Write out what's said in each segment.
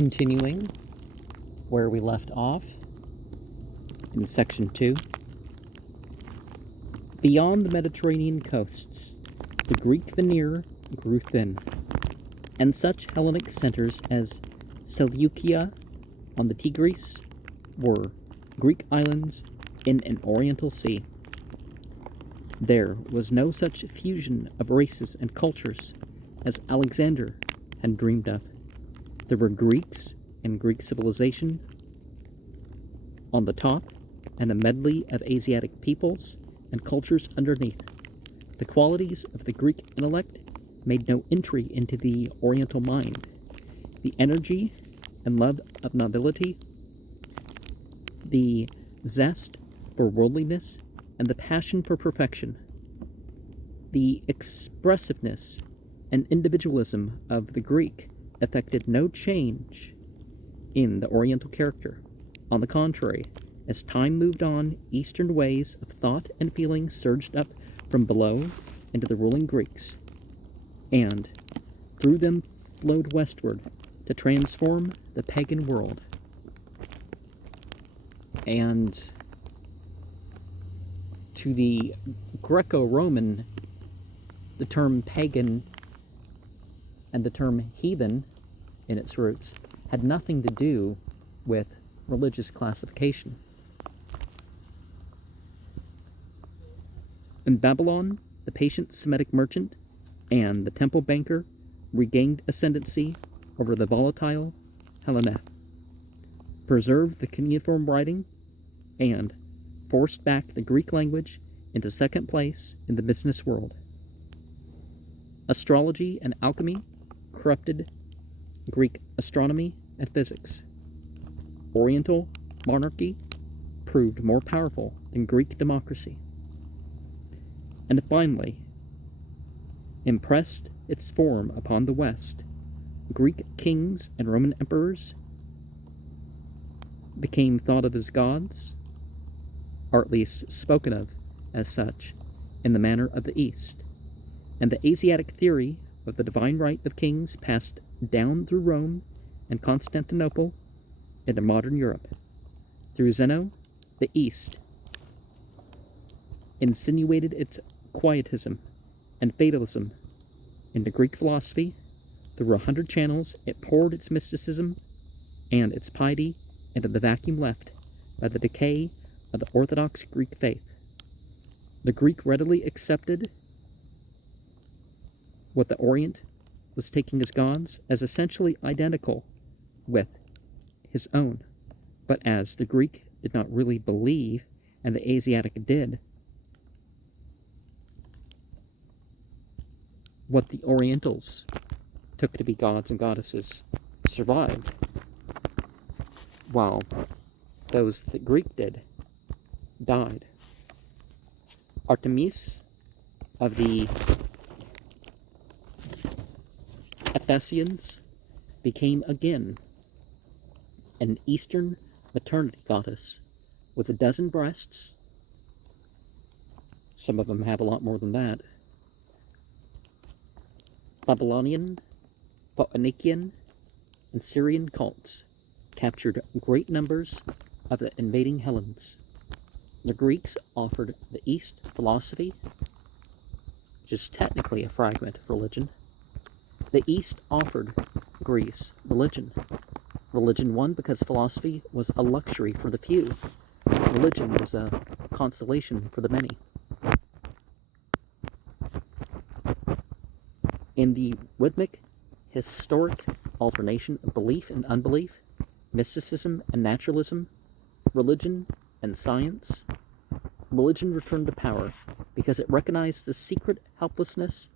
Continuing where we left off in Section 2. Beyond the Mediterranean coasts, the Greek veneer grew thin, and such Hellenic centers as Seleucia on the Tigris were Greek islands in an Oriental sea. There was no such fusion of races and cultures as Alexander had dreamed of. There were Greeks and Greek civilization on the top, and a medley of Asiatic peoples and cultures underneath. The qualities of the Greek intellect made no entry into the Oriental mind. The energy and love of nobility, the zest for worldliness, and the passion for perfection, the expressiveness and individualism of the Greek effected no change in the Oriental character. On the contrary, as time moved on, Eastern ways of thought and feeling surged up from below into the ruling Greeks, and through them flowed westward to transform the pagan world. And to the Greco-Roman, the term pagan and the term heathen in its roots had nothing to do with religious classification. In Babylon, the patient Semitic merchant and the temple banker regained ascendancy over the volatile Helleneth, preserved the cuneiform writing, and forced back the Greek language into second place in the business world. Astrology and alchemy corrupted Greek astronomy and physics. Oriental monarchy proved more powerful than Greek democracy. And finally, impressed its form upon the West, Greek kings and Roman emperors became thought of as gods, or at least spoken of as such, in the manner of the East. And the Asiatic theory of the divine right of kings passed down through Rome and Constantinople into modern Europe. Through Zeno, the East insinuated its quietism and fatalism into Greek philosophy. Through 100 channels, it poured its mysticism and its piety into the vacuum left by the decay of the Orthodox Greek faith. The Greek readily accepted what the Orient was taking as gods as essentially identical with his own. But as the Greek did not really believe, and the Asiatic did, what the Orientals took to be gods and goddesses survived, while those that Greek did died. Artemis of the Ephesians became again an Eastern maternity goddess with 12 breasts. Some of them have a lot more than that. Babylonian, Phoenician, and Syrian cults captured great numbers of the invading Hellenes. The Greeks offered the East philosophy, which is technically a fragment of religion. The East offered Greece religion. Religion won because philosophy was a luxury for the few. Religion was a consolation for the many. In the rhythmic, historic alternation of belief and unbelief, mysticism and naturalism, religion and science, religion returned to power because it recognized the secret helplessness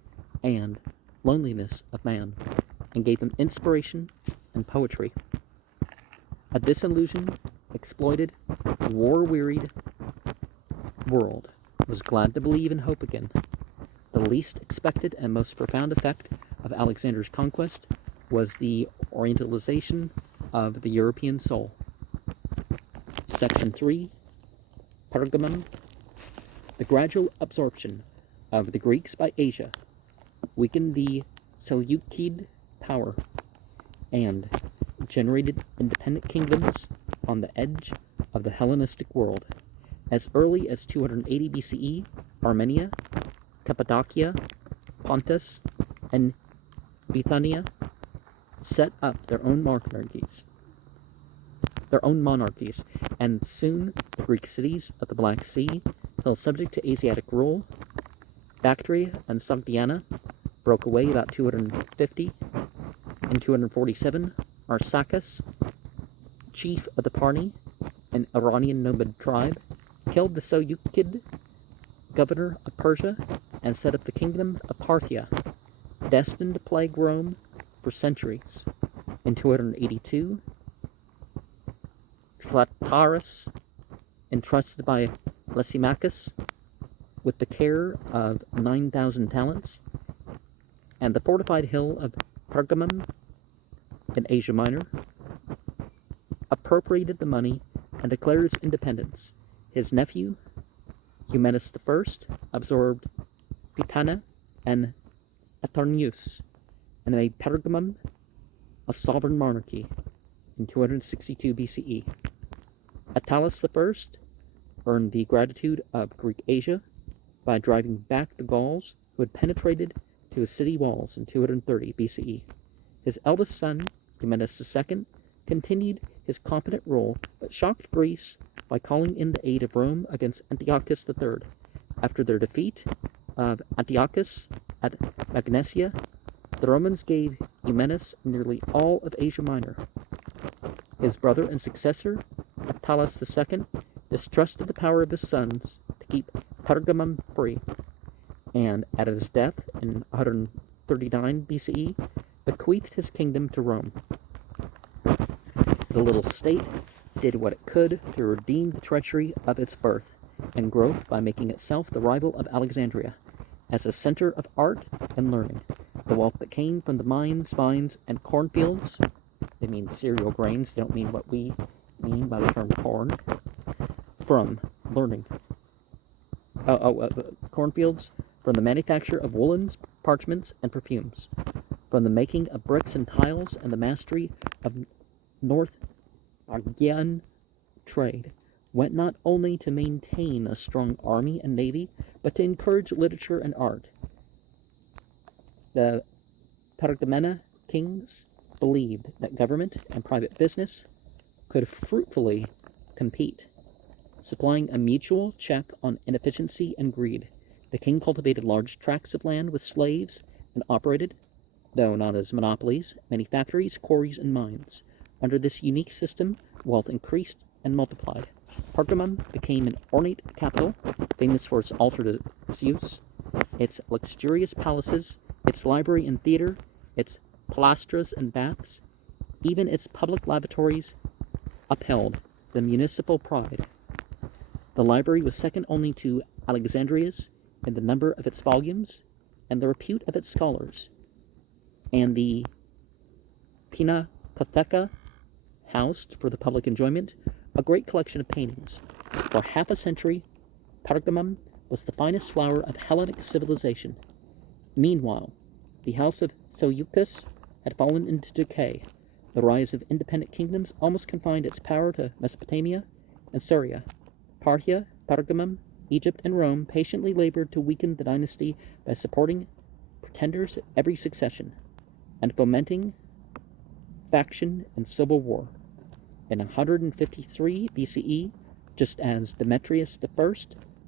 and loneliness of man and gave him inspiration and poetry. A disillusioned, exploited, war-wearied world was glad to believe in hope again. The least expected and most profound effect of Alexander's conquest was the orientalization of the European soul. Section 3, Pergamum. The gradual absorption of the Greeks by Asia weakened the Seleucid power and generated independent kingdoms on the edge of the Hellenistic world. As early as 280 BCE, Armenia, Cappadocia, Pontus, and Bithynia set up their own monarchies, and soon the Greek cities of the Black Sea fell subject to Asiatic rule. Bactria and Sogdiana broke away about 250. In 247, Arsacchus, chief of the Parni, an Iranian nomad tribe, killed the Seleucid governor of Persia and set up the kingdom of Parthia, destined to plague Rome for centuries. In 282, Philetaerus, entrusted by Lysimachus with the care of 9,000 talents, and the fortified hill of Pergamum in Asia Minor, appropriated the money and declared its independence. His nephew, Eumenes I, absorbed Bithynia and Atarneus, and made Pergamum a sovereign monarchy in 262 BCE. Attalus I earned the gratitude of Greek Asia by driving back the Gauls who had penetrated to his city walls in 230 BCE. His eldest son, Eumenes II, continued his competent rule, but shocked Greece by calling in the aid of Rome against Antiochus III. After their defeat of Antiochus at Magnesia, the Romans gave Eumenes nearly all of Asia Minor. His brother and successor, Attalus II, distrusted the power of his sons to keep Pergamum free, and at his death in 139 BCE, bequeathed his kingdom to Rome. The little state did what it could to redeem the treachery of its birth and growth by making itself the rival of Alexandria as a center of art and learning. The wealth that came from the mines, vines, and cornfields, they mean cereal grains, they don't mean what we mean by the term corn, from learning. Cornfields, from the manufacture of woolens, parchments, and perfumes, from the making of bricks and tiles, and the mastery of North Argean trade, went not only to maintain a strong army and navy, but to encourage literature and art. The Pergamena kings believed that government and private business could fruitfully compete, supplying a mutual check on inefficiency and greed. The king cultivated large tracts of land with slaves and operated, though not as monopolies, many factories, quarries, and mines. Under this unique system, wealth increased and multiplied. Pergamum became an ornate capital, famous for its altar to Zeus, its luxurious palaces, its library and theater, its pilastras and baths. Even its public lavatories upheld the municipal pride. The library was second only to Alexandria's in the number of its volumes and the repute of its scholars, and the Pinacotheca housed, for the public enjoyment, a great collection of paintings. For half a century, Pergamum was the finest flower of Hellenic civilization. Meanwhile, the house of Seleucus had fallen into decay. The rise of independent kingdoms almost confined its power to Mesopotamia and Syria. Parthia, Pergamum, Egypt, and Rome patiently labored to weaken the dynasty by supporting pretenders at every succession and fomenting faction and civil war. In 153 BCE, just as Demetrius I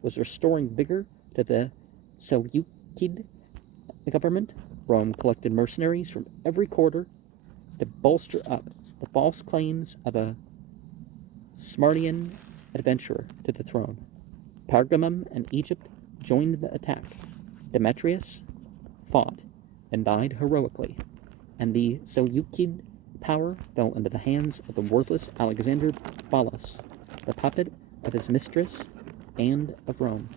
was restoring vigor to the Seleucid government, Rome collected mercenaries from every quarter to bolster up the false claims of a Smartian adventurer to the throne. Pergamum and Egypt joined the attack. Demetrius fought and died heroically, and the Seleucid power fell into the hands of the worthless Alexander Phalos, the puppet of his mistress and of Rome.